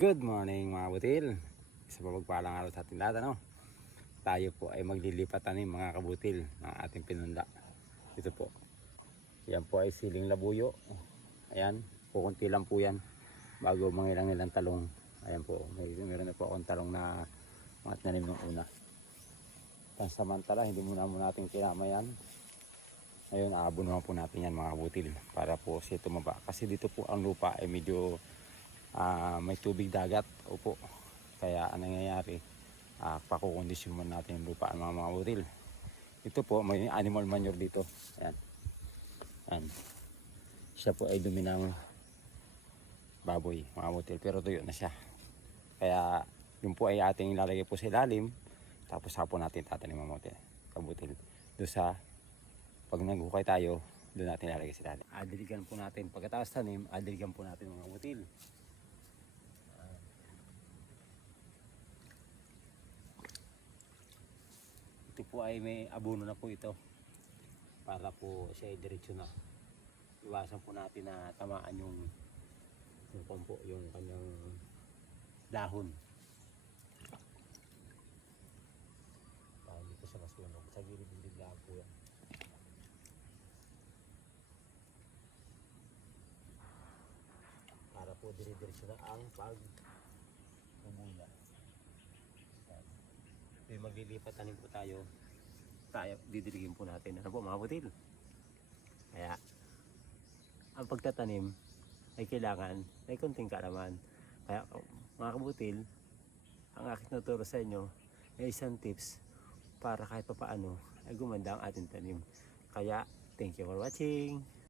Good morning mga butil. Isa pa pagpalang araw sa ating lahat, ano? Tayo po ay maglilipat tanim mga kabutil ng ating pinunda. Ito po. Yan po ay siling labuyo. Ayan, kukunti lang po yan bago mangilang-ilang talong. Ayan po, meron na po akong talong na mga tinanim ng una. Pansamantala, hindi muna natin kinama yan. Ngayon, aabon naman po natin yan mga kabutil para po siya tumaba. Kasi dito po ang lupa ay medyo may tubig dagat. Opo, kaya ang nangyayari, pakukondisyon muna natin yung lupa mga butil. Ito po, may animal manure dito. Ayan. Ayan. Siya po ay dumi ng baboy mga butil, pero tuyo na siya. Kaya yun po ay ating ilalagay po sa ilalim, tapos hapon natin tatanim mga kabutil. Doon sa pag naghukay tayo, doon natin ilalagay sa ilalim. Adiligan po natin pagkatapos tanim, adiligan po natin mga butil. Ito po ay may abono na po ito para po siya ay diretso na. Iwasan po natin na tamaan yung kanyang dahon. Para hindi po siya masunog. Sa gilid-gilid lang po yan. Para po diretso na ang pag-umula. Maglilipat tanim po tayo, didiligin po natin. Ano po mga butil? Kaya ang pagtatanim ay kailangan ay konting kaalaman. Kaya mga kabutil, ang aking tuturo sa inyo ay isang tips para kahit papaano ay gumanda ang ating tanim. Kaya thank you for watching.